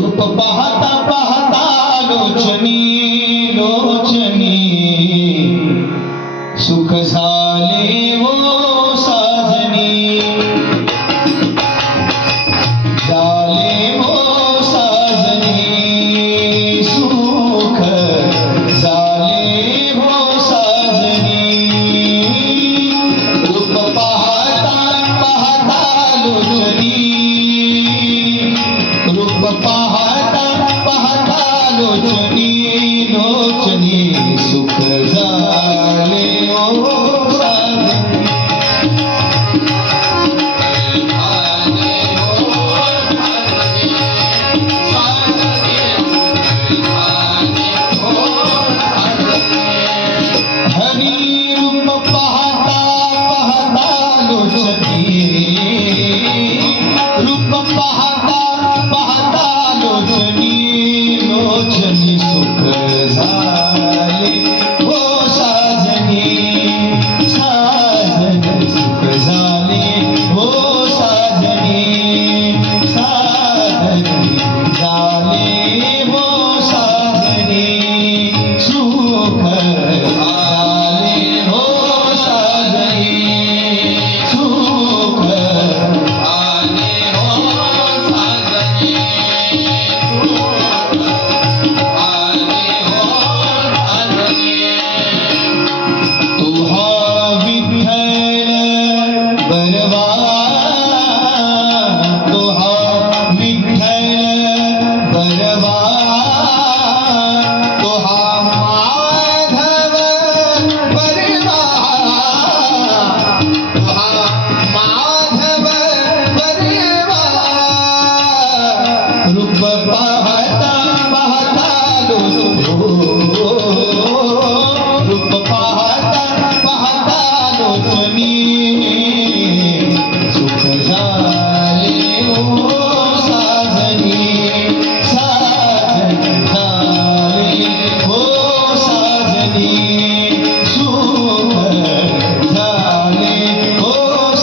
रूप पाहता पाहता लोचनी लोचनी सुख झाले वो साजनी झाले वो साजनी सुख झाले वो साजनी रूप पाहता पाहता लोचनी रूप पाहता पाहता लोचनी लोचनी सुख झाले ओ साजनी हरी रूप पाहता पाहता लोचनी रूप पाहता पाहता लोचनी लोचनी सुख झाले हो साजनी साजनी सुख झाले हो साजनी साजनी झाले हो साजनी सुख झाले हो साजनी सुख झाले हो साजनी तुहा विठ्ठल बरवा तुहा विठ्ठल बरवा तुहा माधव बरवा तुहा माधव बरवा रूप पाहता पाहता लोचनी रूप पाहता पाहता लोचनी सुख झाले ओ साजनी साजनी झाले हो साजनी सुख झाले हो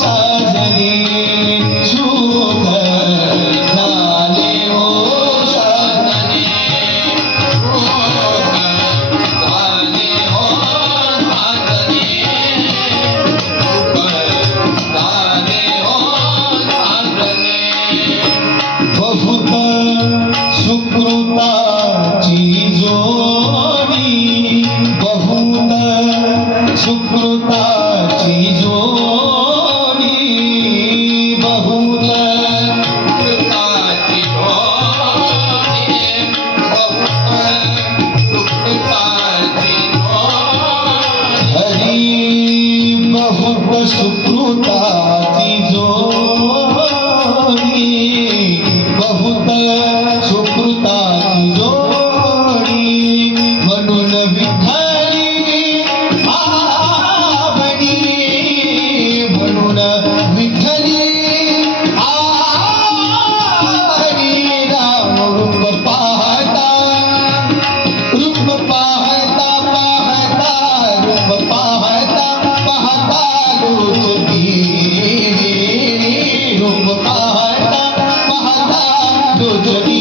साजनी सुख झाले हो साजनी बहुत सुकृताची जोडी बहुत सुकृताची जोडी बहुत सुकृताची जोडी बहुत सुकृताची जोडी हरी बहुत सुकृताची जोडी बहुत सुकृताची जोडी म्हणून विठ्ठली आवडी म्हणून विठ्ठली आवडी राम रूप पाहता रूप पाहता पाहता रूप पाहता पाहता लोचनी रूप पाहता पाहता लोचनी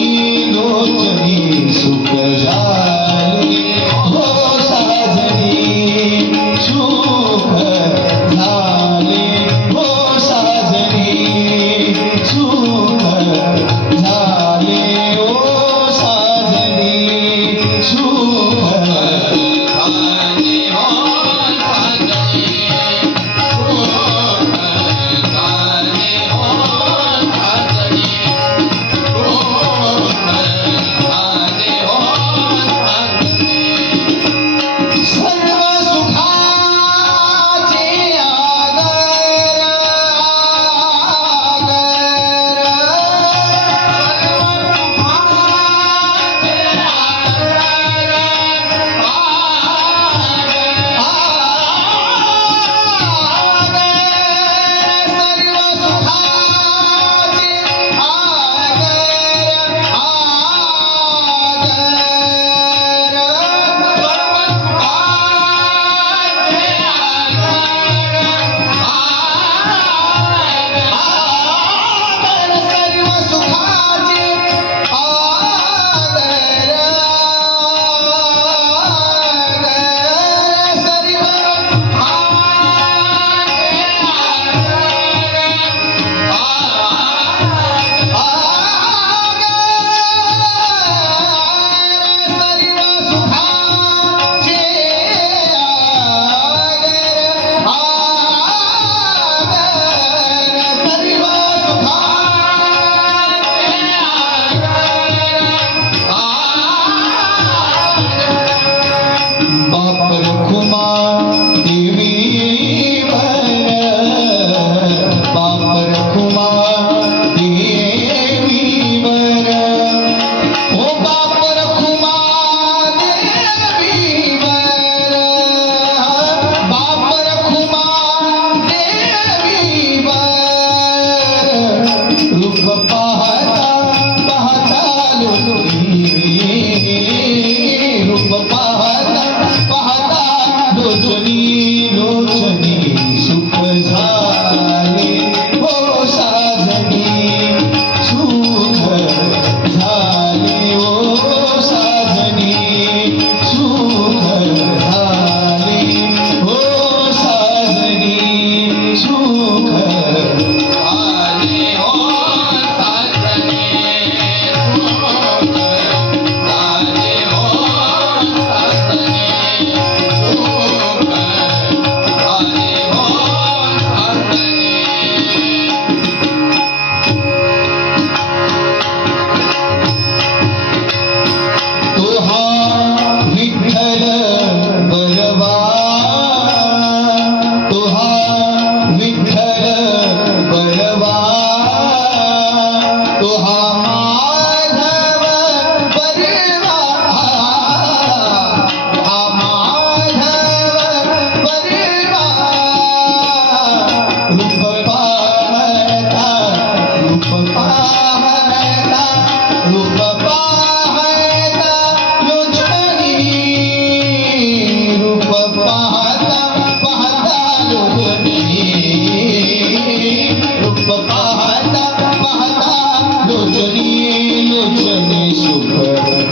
सुख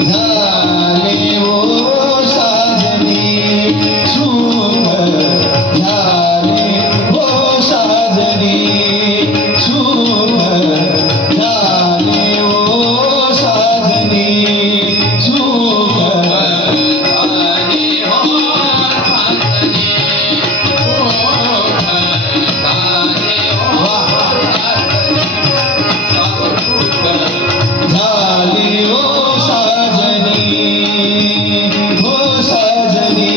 झाले ओ साजनी सुख झाले ओ साजनी सुख झाले ओ साजनी सुख झाले ओ साजनी झाली ओ साजनी